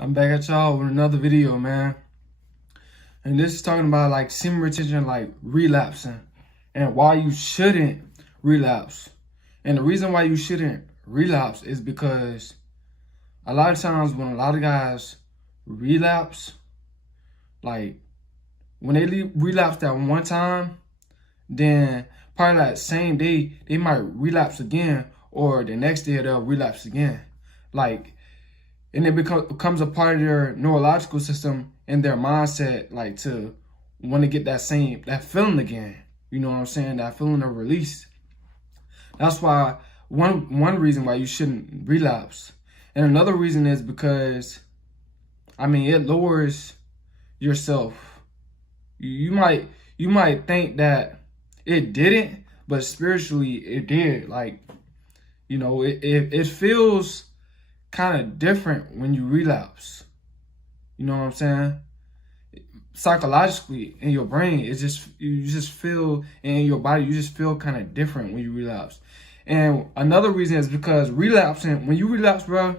I'm back at y'all with another video, man. And this is talking about like semen retention, like relapsing, and why you shouldn't relapse. And the reason why you shouldn't relapse is because a lot of times when a lot of guys relapse, like when they relapse that one time, then probably that same day they might relapse again, or the next day they'll relapse again. And it becomes a part of their neurological system and their mindset, like to want to get that feeling again. You know what I'm saying? That feeling of release. That's why one reason why you shouldn't relapse. And another reason is because, it lowers yourself. You might think that it didn't, but spiritually it did. It feels kind of different when you relapse. You know what I'm saying? Psychologically, in your brain, you just feel, and in your body, you just feel kind of different when you relapse. And another reason is because when you relapse, bro,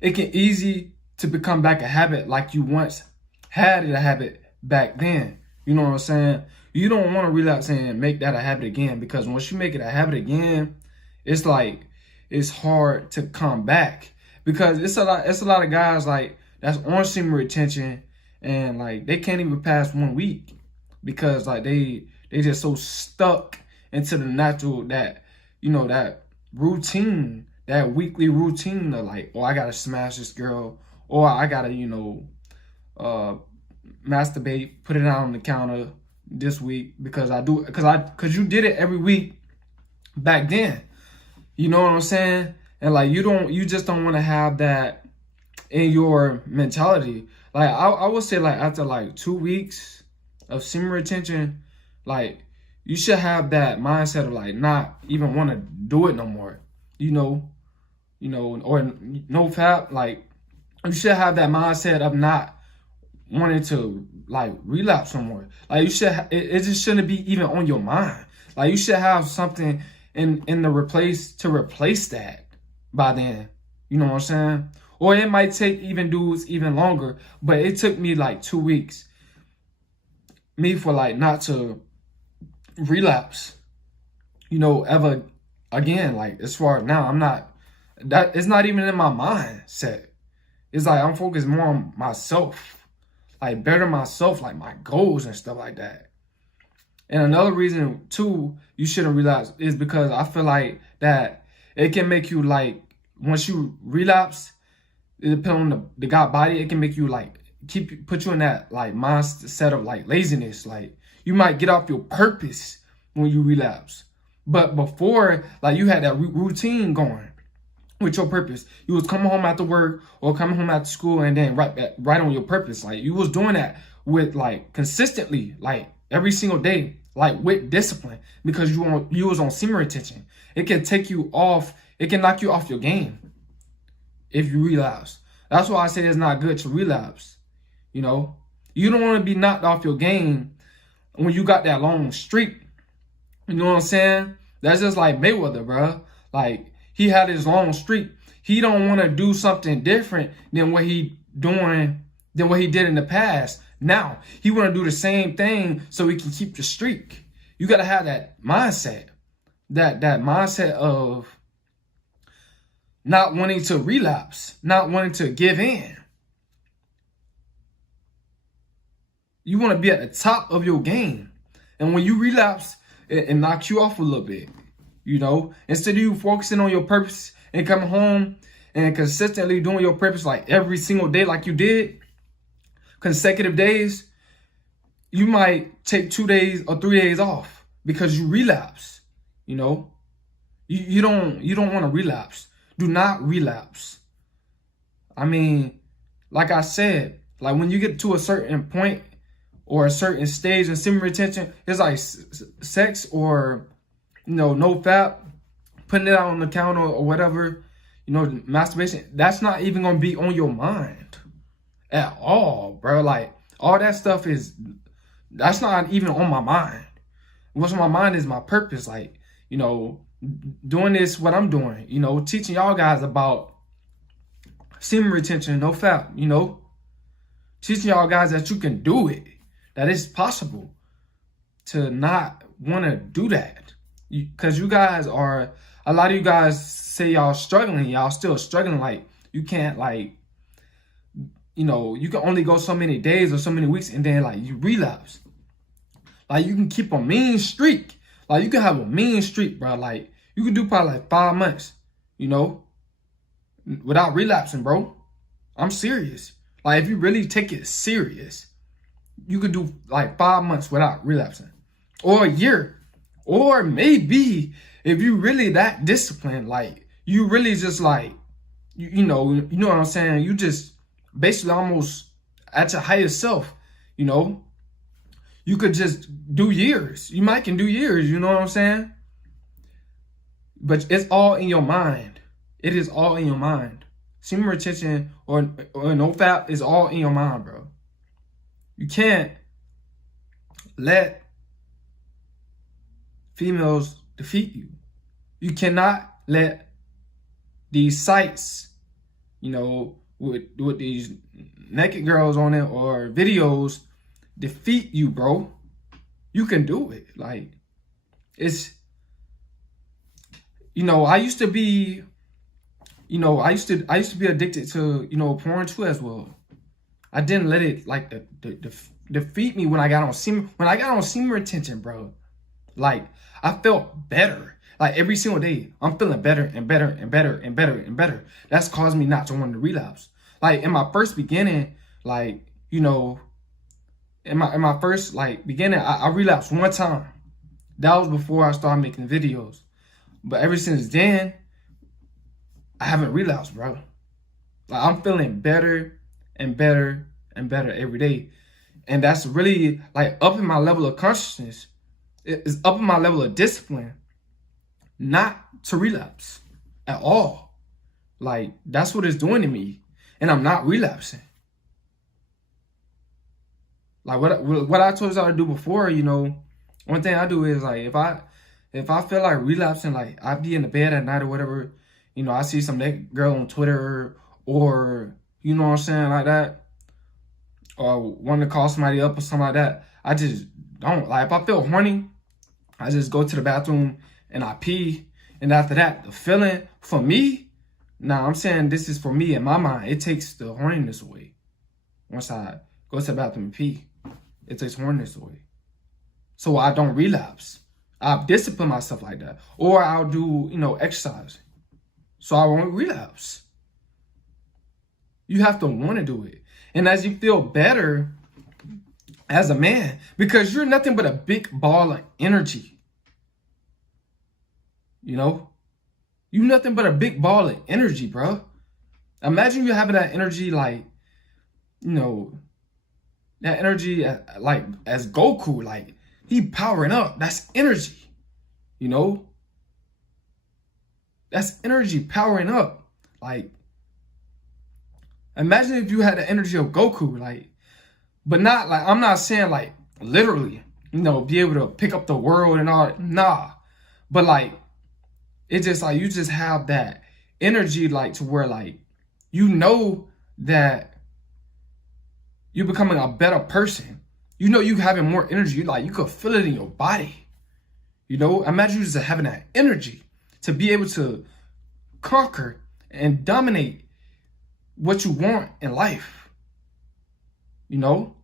it can easy to become back a habit like you once had a habit back then. You know what I'm saying? You don't want to relapse and make that a habit again, because once you make it a habit again, it's hard to come back, because it's a lot of guys like that's on semen retention and like they can't even pass 1 week because like they just so stuck into the natural, that routine, that weekly routine of like, oh, I gotta smash this girl, or I gotta masturbate, put it out on the counter this week because you did it every week back then. You know what I'm saying? And like you just don't want to have that in your mentality. Like I would say, like after like 2 weeks of semen retention, like you should have that mindset of like not even want to do it no more. Or no fap. Like you should have that mindset of not wanting to like relapse no more. Like it just shouldn't be even on your mind. Like you should have something in the replace that by then. You know what I'm saying? Or it might take dudes even longer, but it took me like 2 weeks for like not to relapse ever again. Like as far as now, it's not even in my mindset. It's like I'm focused more on myself, like better myself, like my goals and stuff like that. And another reason too you shouldn't relapse is because I feel like that it can make you, like, once you relapse, it depends on the guy body, it can make you like put you in that like mindset of like laziness. Like you might get off your purpose when you relapse. But before, like you had that routine going with your purpose. You was coming home after work or coming home after school and then right on your purpose. Like you was doing that with like consistently, like every single day, like with discipline, because you was on semen retention. It can take you off. It can knock you off your game if you relapse. That's why I say it's not good to relapse. You don't want to be knocked off your game when you got that long streak. You know what I'm saying? That's just like Mayweather, bro. Like he had his long streak. He don't want to do something different than what he did in the past. Now he want to do the same thing so he can keep the streak. You got to have that mindset, that mindset of not wanting to relapse, not wanting to give in. You want to be at the top of your game. And when you relapse, it knocks you off a little bit, Instead of you focusing on your purpose and coming home and consistently doing your purpose like every single day like you did, consecutive days, you might take 2 days or 3 days off because you relapse. You don't want to relapse. Do not relapse. Like I said, like when you get to a certain point or a certain stage in semen retention, it's like sex or no fap, putting it out on the counter or whatever, masturbation, that's not even gonna be on your mind at all, bro. Like all that stuff that's not even on my mind. What's on my mind is my purpose, like, doing this, what I'm doing, teaching y'all guys about semen retention, no fap, you know. Teaching y'all guys that you can do it, that it's possible to not want to do that. Because you guys are, a lot of you guys say y'all struggling, y'all still struggling. Like, you can't, like, you know, you can only go so many days or so many weeks and then, like, you relapse. Like, you can keep a mean streak. Like, you can have a mean streak, bro. Like, you can do probably like 5 months, you know, without relapsing, bro. I'm serious. Like, if you really take it serious, you could do like 5 months without relapsing, or a year, or maybe if you really that disciplined, like you really just like, you know what I'm saying? You just basically almost at your highest self, you know, you could just do years. You might can do years, you know what I'm saying? But it's all in your mind. It is all in your mind. Semen retention or no fap is all in your mind, bro. You can't let females defeat you. You cannot let these sites, you know, with these naked girls on it or videos defeat you, bro. You can do it. Like, it's, you know, I used to be, you know, I used to be addicted to, you know, porn too as well. I didn't let it like defeat me when I got on semen retention, bro. Like, I felt better. Like, every single day, I'm feeling better and better and better and better and better. That's caused me not to want to relapse. Like, in my first beginning, like, you know, in my first like beginning, I relapsed one time. That was before I started making videos. But ever since then, I haven't relapsed, bro. Like, I'm feeling better and better and better every day. And that's really like upping my level of consciousness. It's upping my level of discipline not to relapse at all. Like, that's what it's doing to me. And I'm not relapsing. Like, what I told y'all to do before, you know, one thing I do is, like, if I feel like relapsing, like, I be in the bed at night or whatever, you know, I see some naked girl on Twitter or, you know what I'm saying, like that, or want to call somebody up or something like that, I just don't. Like, if I feel horny, I just go to the bathroom and I pee. And after that, the feeling for me, now I'm saying this is for me in my mind, it takes the horniness away. Once I go to the bathroom and pee, it takes horniness away. So I don't relapse. I'll discipline myself like that. Or I'll do, you know, exercise. So I won't relapse. You have to want to do it. And as you feel better as a man, because you're nothing but a big ball of energy. You know? You nothing but a big ball of energy, bro. Imagine you having that energy like, you know, that energy like as Goku, like he powering up. That's energy, you know? That's energy powering up. Like, imagine if you had the energy of Goku, like, but not like, I'm not saying like literally, you know, be able to pick up the world and all that. Nah. But like, it's just like, you just have that energy, like, to where, like, you know that you're becoming a better person. You know you having more energy. Like, you could feel it in your body. You know, imagine you just having that energy to be able to conquer and dominate what you want in life. You know?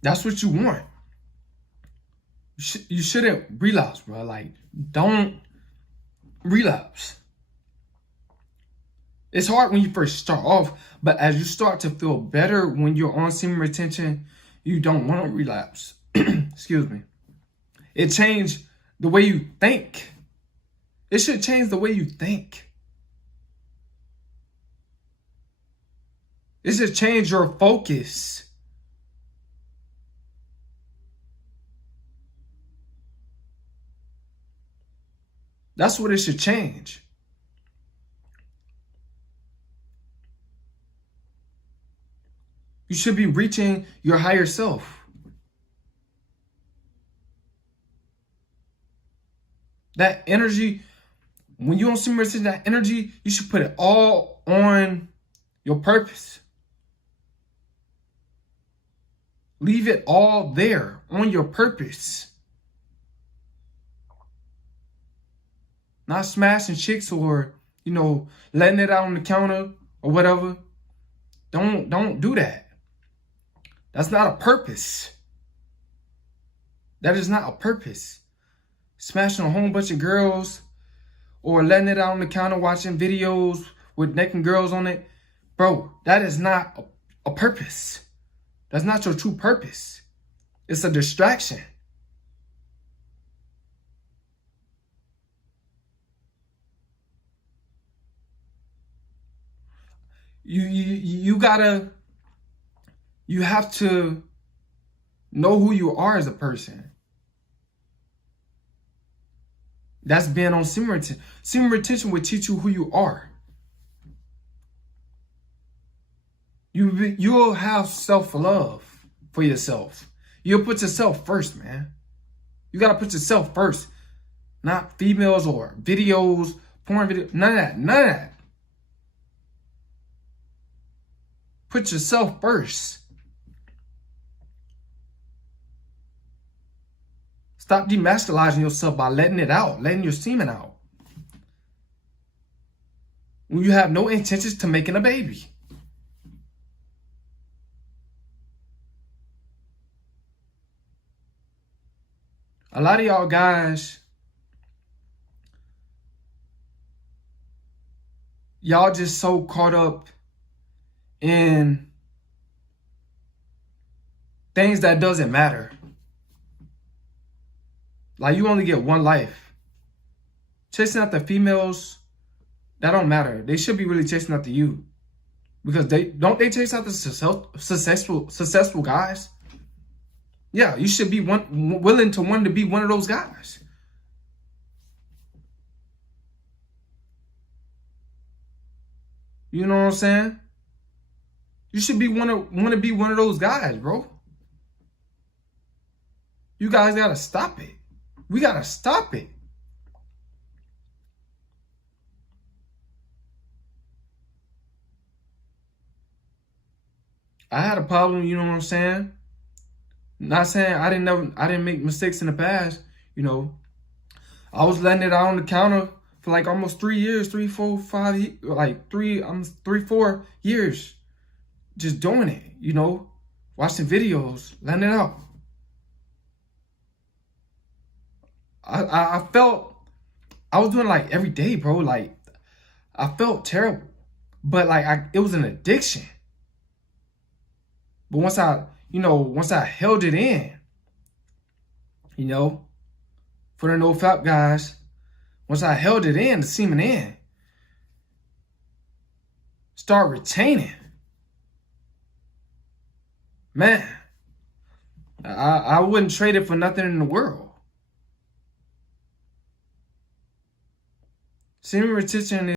That's what you want. You shouldn't relapse, bro. Like, don't relapse. It's hard when you first start off, but as you start to feel better when you're on semen retention, you don't want to relapse. Excuse me. It changed the way you think. It should change the way you think. It should change your focus. That's what it should change. You should be reaching your higher self. That energy, When you don't semen retention, that energy, you should put it all on your purpose. Leave it all there on your purpose. Not smashing chicks or, letting it out on the counter or whatever. Don't do that. That's not a purpose. That is not a purpose. Smashing a whole bunch of girls or letting it out on the counter, watching videos with naked girls on it. Bro, that is not a purpose. That's not your true purpose. It's a distraction. You have to know who you are as a person. That's being on semen retention. Semen retention will teach you who you are. You'll have self-love for yourself. You'll put yourself first, man. You gotta put yourself first. Not females or videos, porn videos, none of that, none of that. Put yourself first. Stop demasculizing yourself by letting it out, letting your semen out. When you have no intentions to making a baby. A lot of y'all guys, y'all just so caught up in things that doesn't matter. Like, you only get one life. Chasing after females, that don't matter. They should be really chasing after you. Because they chase after successful guys? Yeah, you should be willing to want to be one of those guys. You know what I'm saying? You should want to be one of those guys, bro. You guys gotta stop it. We gotta stop it. I had a problem, you know what I'm saying? Not saying I didn't make mistakes in the past, I was letting it out on the counter for like almost 3 years, 3, 4, 5, like 3, 4 years. Just doing it, watching videos, letting it out. I felt I was doing like every day, bro. Like, I felt terrible, but like it was an addiction. But once I held it in, for the no fap guys, once I held it in, the semen in, start retaining. Man, I wouldn't trade it for nothing in the world. Semen retention